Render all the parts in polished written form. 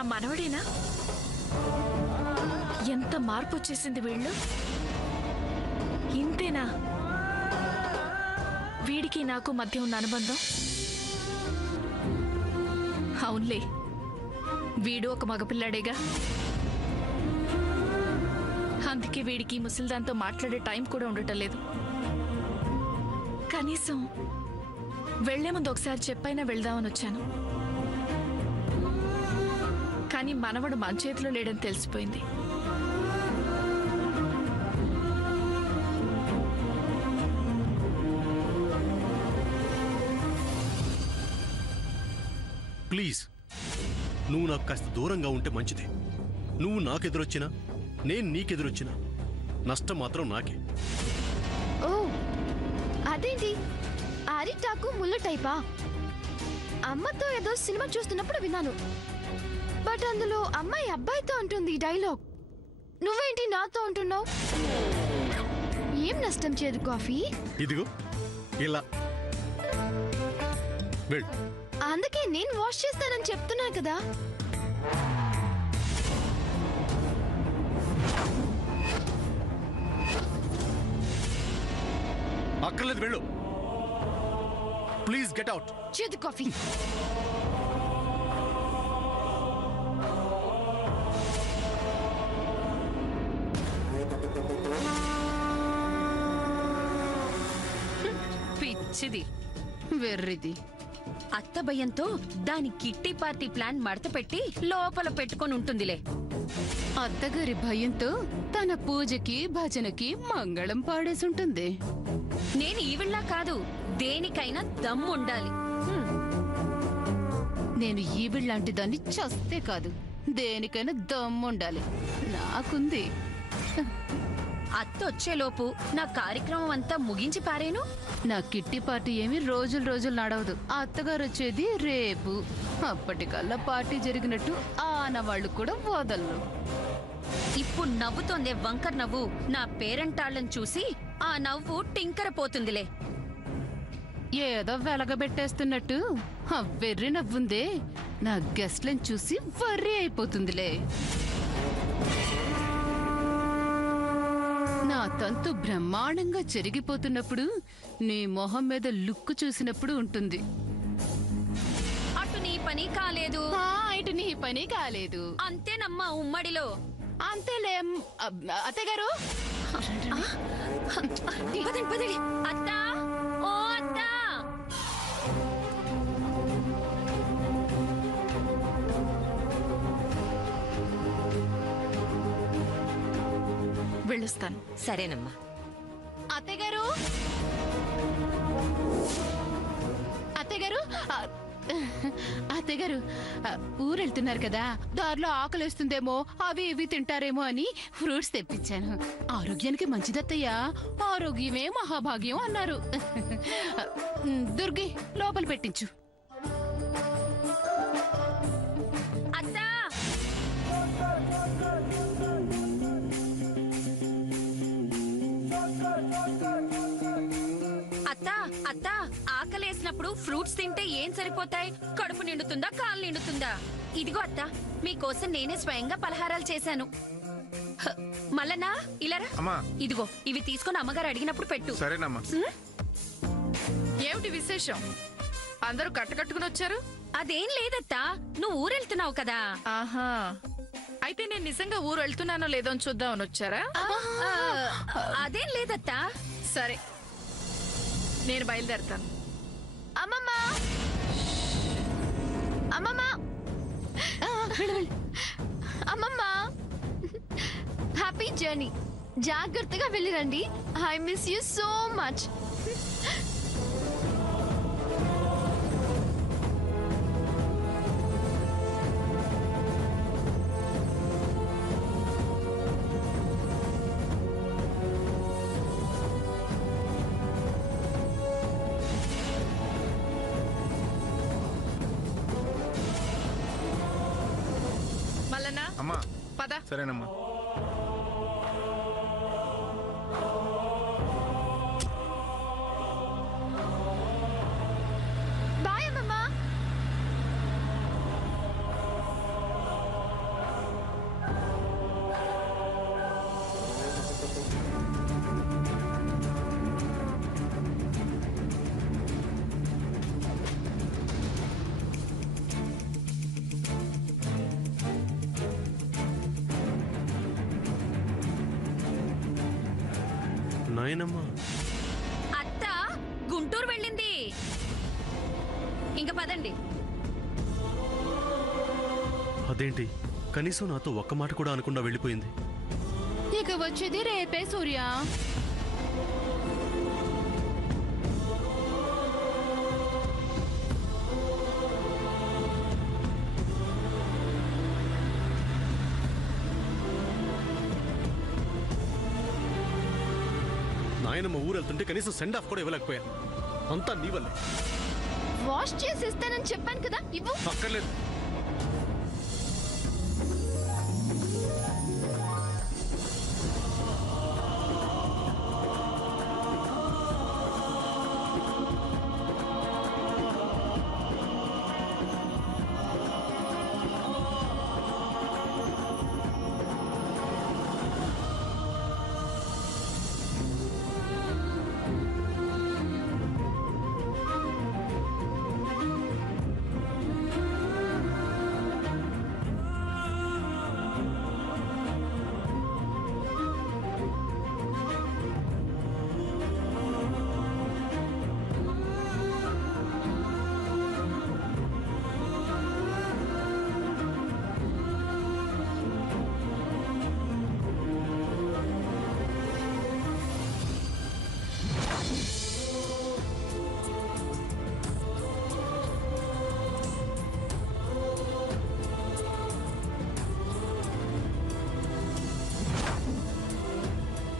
నా మనవడేనా? ఎంత మార్పు వచ్చేసింది వీళ్ళు. ఇంతేనా వీడికి నాకు మధ్య ఉన్న అనుబంధం? అవునులే, వీడు ఒక మగపిల్లాడేగా. అందుకే వీడికి ముసలిదాంతో మాట్లాడే టైం కూడా ఉండటం లేదు. కనీసం వెళ్లే ముందు ఒకసారి చెప్పైనా వెళ్దామని వచ్చాను. కానీ మనవడు మన చేతిలో లేడని తెలిసిపోయింది. ప్లీజ్, నువ్వు నాకు కాస్త దూరంగా ఉంటే మంచిది. నువ్వు నాకెదురొచ్చినా నేను నీకెదురొచ్చినా నష్టం మాత్రం నాకే. ఓ అదేంటి అరిటాకు ముళ్ళు టైపా? అమ్మతో ఏదో సినిమా చూస్తున్నప్పుడు విన్నాను. బట్ అందులో అమ్మాయి అబ్బాయితో అంటుంది ఈ డైలాగ్. నువ్వేంటి నాతో అంటున్నావు? ఏం నష్టం చేయదు కాఫీ. ఇదిగో ఇలా వెళ్ళు. అందుకే నేను వాష్ చేస్తానని చెప్తున్నా కదా. అక్కర్లేదు, వెళ్ళు. Please get out. చేదు కాఫీ. పిచ్చిది, వెర్రిది. అత్త భయంతో దాని కిట్టి పార్టీ ప్లాన్ మడత పెట్టి లోపల పెట్టుకొని ఉంటుందిలే. అత్తగారి భయంతో తన పూజకి భజనకి మంగళం పాడేసుంటుంది. నేను ఈవిళ్ళా కాదు, దేనికైనా దమ్ముండాలి. నేను ఈవిళ్ళలాంటి దాన్ని చస్తే కాదు, దేనికైనా దమ్ముండాలి. నాకుంది. అత్తొచ్చేలోపు నా కార్యక్రమం అంతా ముగించి పారేను. నా కిట్టి పార్టీ ఏమి రోజులు నడవదు. ఆ అత్తగారు వచ్చేది రేపు. అప్పటికల్లా పార్టీ జరిగినట్టు ఆనవాళ్లు కూడా వదలరు. ఇప్పుడు నవ్వుతోందే వంకర్ నవ్వు. నా పేరంటాళ్ళని చూసి ఆ నవ్వు టింకర పోతుందిలే. ఏదో వెలగబెట్టేస్తున్నట్టు ఆ వెర్రి నవ్వుందే నా గెస్ట్లను చూసి వర్రీ అయిపోతుందిలే. నా తంతు బ్రహ్మాండంగా చెరిగిపోతున్నప్పుడు నీ మొహం మీద లుక్కు చూసినప్పుడు ఉంటుంది. అటు నీ పని కాలేదు, ఇటు నీ పని కాలేదు. అంతేనమ్మా ఉమ్మడిలో. అంతేలే అత్తగారు. పదండి పదండి. అత్తా, ఓ అత్తా. వెళ్ళొస్తాను. సరేనమ్మా. అత్తగారు, అత్తగారు, అత్తగారు, ఊరెళ్తున్నారు కదా, దారిలో ఆకలిస్తుందేమో, అవి ఇవి తింటారేమో అని ఫ్రూట్స్ తెప్పించాను. ఆరోగ్యానికి మంచిదత్తయ్యా, ఆరోగ్యమే మహాభాగ్యం అన్నారు. దుర్గి, లోపల పెట్టించు. అత్తా, అత్తా, అత్తా, ఆకలేసినప్పుడు ఫ్రూట్స్ తింటే ఏం సరిపోతాయి? కడుపు నిండుతుందా, కాలు నిండుతుందా? ఇదిగో అత్తా, మీకోసం నేనే స్వయంగా పలహారాలు చేశాను. మల్లన్నా, ఇలారా. ఇదిగో ఇవి తీసుకొని అమ్మగారు అడిగినప్పుడు పెట్టు. సరేనమ్మా. ఏమిటి విశేషం? అందరూ కట్టుకట్టుకుని వచ్చారు? అదేం లేదత్తా, నువ్వు ఊరెళ్తున్నావు కదా. ఆహా, అయితే నేను నిజంగా ఊరు వెళ్తున్నానో లేదో అని చూద్దామని వచ్చారా? అదేం లేదత్తా. సరే, నేను బయలుదేరతాను. అమ్మమ్మ, అమ్మమ్మ, అమ్మమ్మ, హ్యాపీ జర్నీ. జాగ్రత్తగా వెళ్ళిరండి. I miss you so much. మల్లన్నా, అమ్మా. పద. సరేనమ్మా. బాయ్ అమ్మమ్మ. నాయనమ్మ అత్త గుంటూరు వెళ్ళింది. ఇంక పదండి. అదేంటి కనీసం నాతో ఒక్క మాట కూడా అనకుండా వెళ్ళిపోయింది. ఇక వచ్చేది రేపే సూర్య. నాయనమ్మ ఊరు వెళ్తుంటే కనీసం సెండ్ ఆఫ్ కూడా ఇవ్వలేకపోయా. అంతా నీ వల్లే. వాష్ చేసి ఇస్తానని చెప్పాను కదా, ఇవ్వు. అక్కర్లేదు.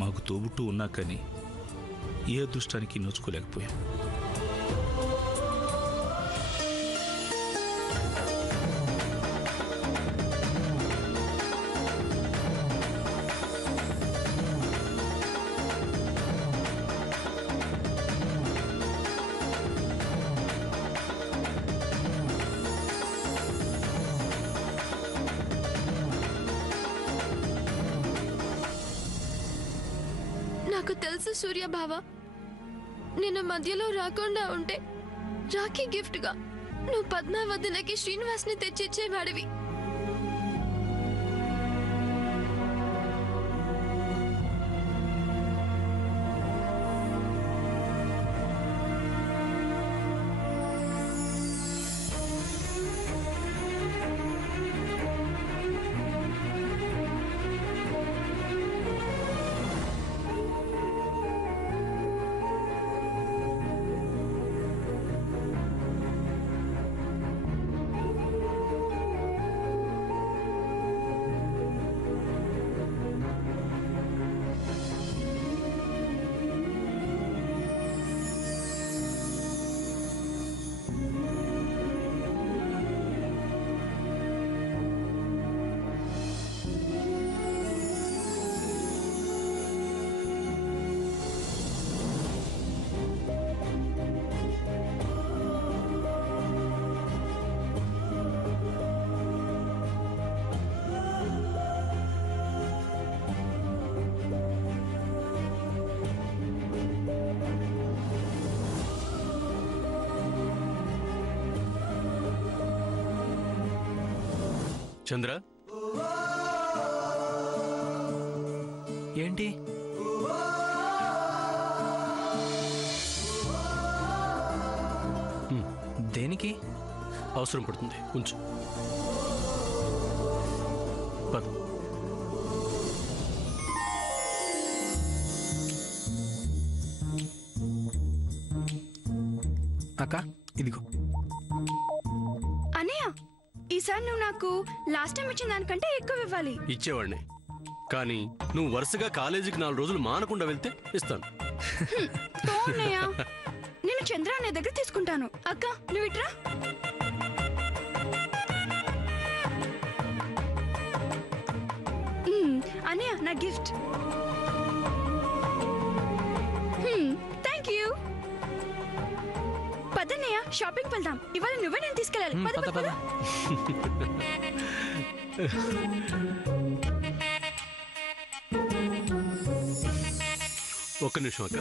మాకు తోబుట్టు ఉన్నా కానీ ఏ అదృష్టానికి నోచుకోలేకపోయాం. నాకు తెలుసు సూర్య బావ, నేను మధ్యలో రాకుండా ఉంటే రాఖీ గిఫ్ట్ గా నువ్వు పద్మావతికి శ్రీనివాస్ ని తెచ్చిచ్చేవాడివి. చంద్ర, ఏంటి? దేనికి? అవసరం పడుతుంది, ఉంచు. పద. అక్క ఇదిగో. అనయ్య, ఈసారి నువ్వు నాకు లాస్ట్ టైం ఇచ్చిన దానికంటే ఎక్కువ ఇవ్వాలి. ఇచ్చేవాడిని, కానీ నువ్వు వరుసగా కాలేజీకి 4 రోజులు మానకుండా వెళ్తే ఇస్తాను. పో అన్నయ్య, నేను చంద్ర అనే దగ్గర తీసుకుంటాను. అక్క నువ్వు ఇట్రా. అన్నయ్య, నా గిఫ్ట్. Thank you. పదన్నయ్య, షాపింగ్ వెళ్దాం. ఇవాళ నువ్వే నేను తీసుకెళ్ళాలి. పద పద పద. పద. ఒక్క నిమిషం అక్క.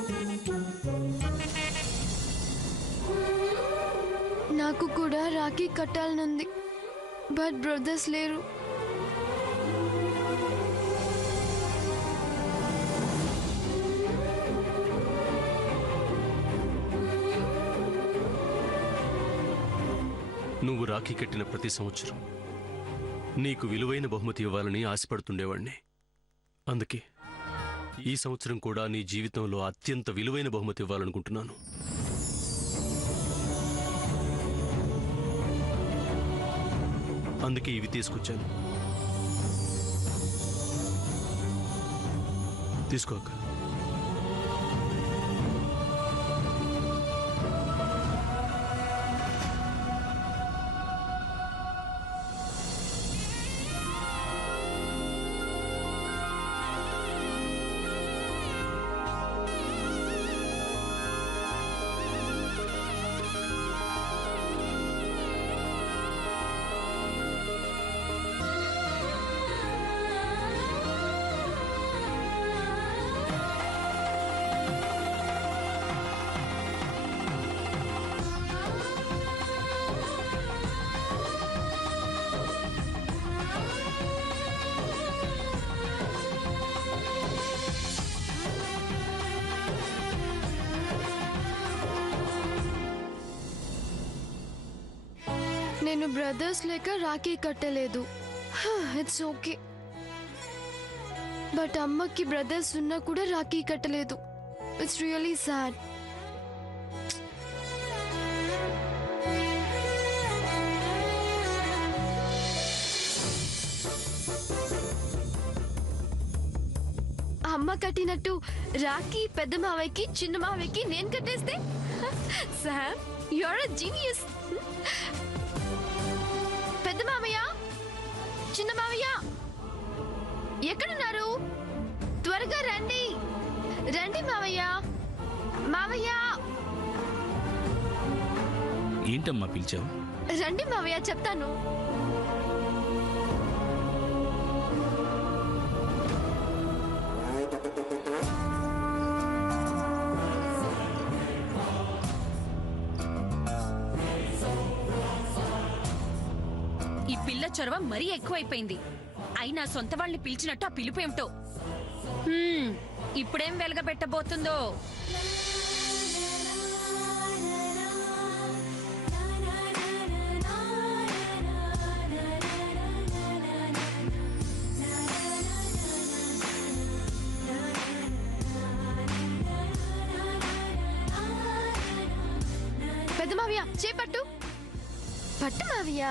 నాకు కూడా రాఖీ కట్టాలనుంది, బట్ బ్రదర్స్ లేరు. నువ్వు రాఖీ కట్టిన ప్రతి సంవత్సరం నీకు విలువైన బహుమతి ఇవ్వాలని ఆశపడుతుండేవాణ్ణి. అందుకే ఈ సంవత్సరం కూడా నీ జీవితంలో అత్యంత విలువైన బహుమతి ఇవ్వాలనుకుంటున్నాను. అందుకే ఇవి తీసుకొచ్చాను. తీసుకోక. నేను బ్రదర్స్ లేక రాఖీ కట్టలేదు. It's okay. బట్ అమ్మకి బ్రదర్స్ ఉన్నా కూడా రాఖీ కట్టలేదు. It's really sad. అమ్మ కట్టినట్టు రాఖీ పెద్ద మావయ్యకి చిన్న మావయ్యకి నేను కట్టేస్తే Sam you are a genius. పెద్ద మావయ్య, చిన్న మావయ్య ఎక్కడున్నారు? త్వరగా రండి. రండి మావయ్య. మావయ్య ఏంటమ్మా పిలిచావు? రండి మావయ్య, చెప్తాను. ఈ పిల్ల చొరవ మరీ ఎక్కువైపోయింది. అయినా సొంత వాళ్ళని పిలిచినట్టు ఆ పిలుపేమిటో. ఇప్పుడేం వెలగబెట్టబోతుందో. పెద్ద మావయ్య చేపట్టు. పట్టు మావయ్య.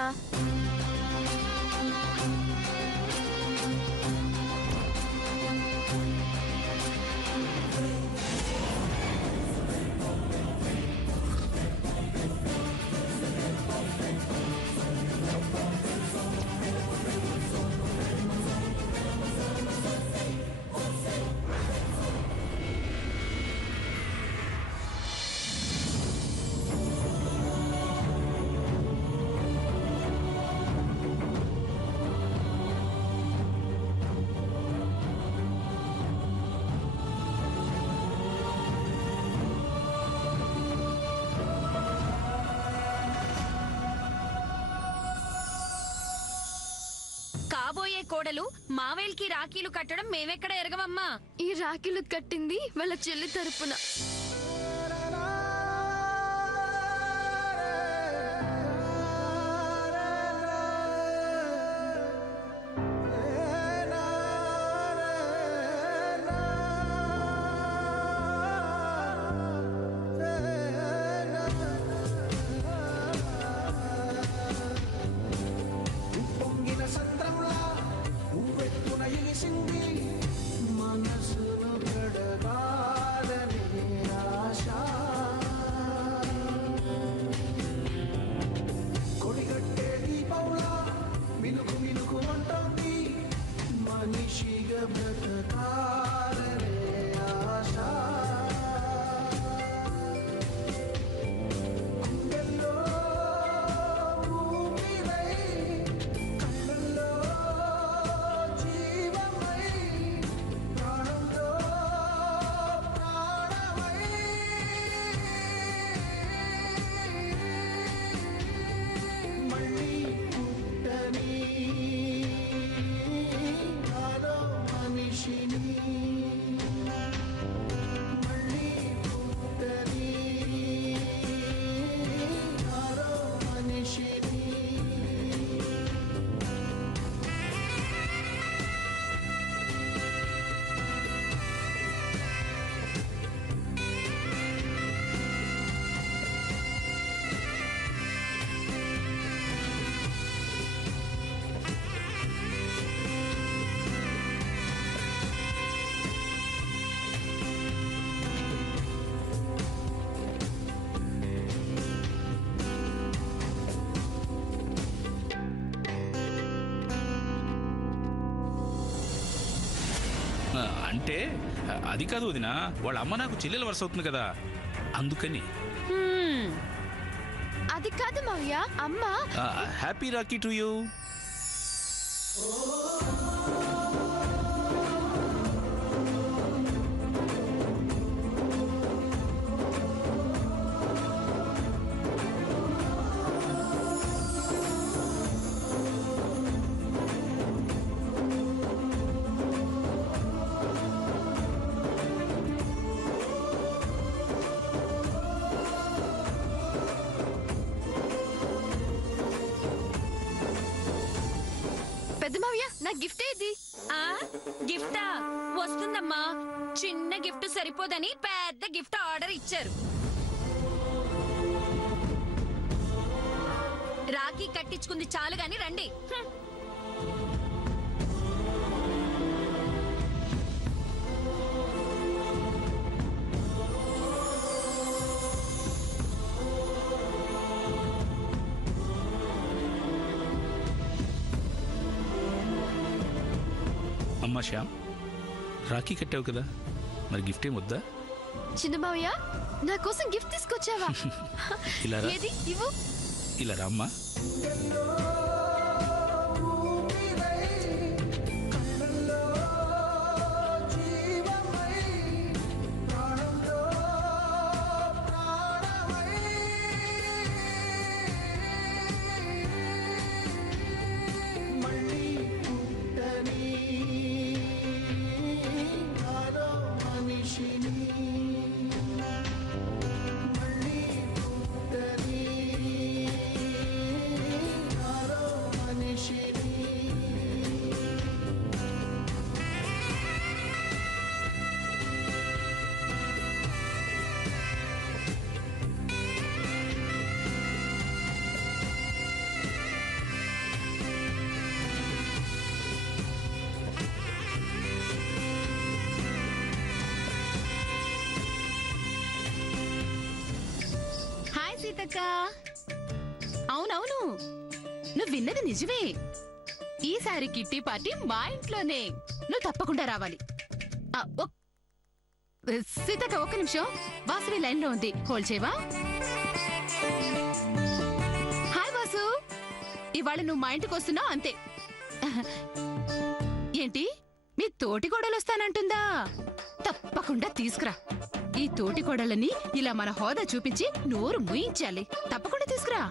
కాబోయే కోడలు మావేల్కి రాఖీలు కట్టడం మేమెక్కడ ఎరగమమ్మా. ఈ రాఖీలు కట్టింది వాళ్ళ చెల్లి తరపున. అంటే అది కాదు వదినా, వాళ్ళ అమ్మ నాకు చెల్లెల వరుస అవుతుంది కదా, అందుకని. అది కాదు మావయ్య, అమ్మ. Happy Rakhi to you. పెద్ద మావయ్య, నా గిఫ్ట్ ఏది? గిఫ్టా? వస్తుందమ్మా. చిన్న గిఫ్ట్ సరిపోదని పెద్ద గిఫ్ట్ ఆర్డర్ ఇచ్చారు. రాఖీ కట్టించుకుంది చాలు గాని రండి. అమ్మా శ్యామ్, రాఖీ కట్టావు కదా, మరి గిఫ్ట్ ఏం వద్దా? చిన్న మావయ్య, నా కోసం గిఫ్ట్ తీసుకొచ్చావా? ఇలా రా. ఏది ఇవ్వు. ఇలా రామ్మా. సీతక్క, అవునవును, నువ్వు విన్నది నిజమే. ఈసారి కిట్టి పార్టీ మా ఇంట్లోనే. నువ్వు తప్పకుండా రావాలి. సీతక్క, ఒక్క నిమిషం, వాసవి లైన్ లో ఉంది, హోల్డ్ చేయవా? హాయ్ వాసు, ఇవాళ నువ్వు మా ఇంటికి వస్తున్నావు అంతే. ఏంటి, మీ తోటి కోడలు వస్తానంటుందా? తప్పకుండా తీసుకురా. ఈ తోటి కోడలని ఇలా మన హోదా చూపించి నోరు ముయించాలి. తప్పకుండా తీసుకురా.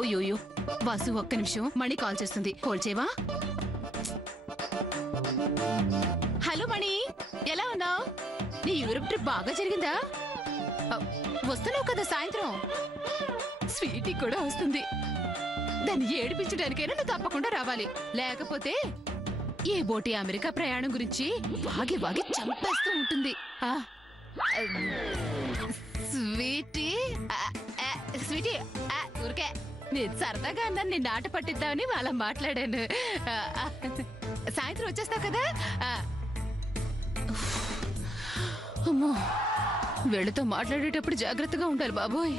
ఓయోయో, వాసు ఒక్క నిమిషం, మణి కాల్ చేస్తుంది, హోల్డ్ చేయవా? హలో మణి, ఎలా ఉన్నావు? నీ యూరోప్ ట్రిప్ బాగా జరిగిందా? వస్తున్నావు కదా సాయంత్రం. స్వీటీ కూడా వస్తుంది. దాన్ని ఏడిపించడానికైనా నువ్వు తప్పకుండా రావాలి. లేకపోతే ఏ బోటి అమెరికా ప్రయాణం గురించి వాగి వాగి చంపేస్తూ ఉంటుంది. స్వీటీ స్వీటీ, ఊరికే నేను సరదాగా అన్నాను, నిన్ను ఆట పట్టిద్దామని అలా మాట్లాడాను. సాయంత్రం వచ్చేస్తావు కదా? అమ్మో, వీళ్ళతో మాట్లాడేటప్పుడు జాగ్రత్తగా ఉండాలి బాబోయ్.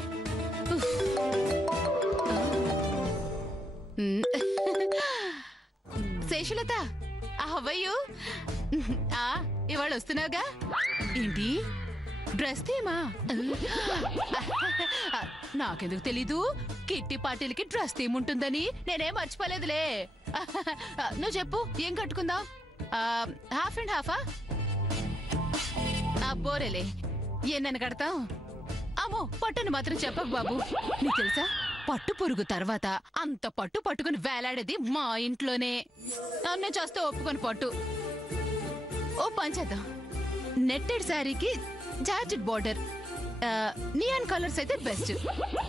శేషులత, హవయ్యూ? ఇవాళ వస్తున్నావుగా? ఏంటి, డ్రెస్ తీమా? నాకెందుకు తెలీదు, కిట్టి పార్టీలకి డ్రెస్ థీమ్ ఉంటుందని. నేనేం మర్చిపోలేదులే. నువ్వు చెప్పు, ఏం కట్టుకుందాం? Half and హాఫా? బోరేలే, ఏనని కడతాం? అమ్మో, పట్టును మాత్రం చెప్పకు బాబు. నీకు తెలుసా, పట్టు పురుగు తర్వాత అంత పట్టు పట్టుకుని వేలాడేది మా ఇంట్లోనే. నన్ను చేస్తే ఒప్పుకొని పట్టు. ఓ పంచేద్దాం, నెట్టెడ్ శారీకి జార్జెట్ బార్డర్, నియాన్ కలర్స్ అయితే బెస్ట్.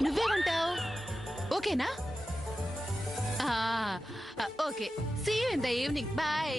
నువ్వేమంటావు? ఓకేనా? Okay, see you in the evening, bye.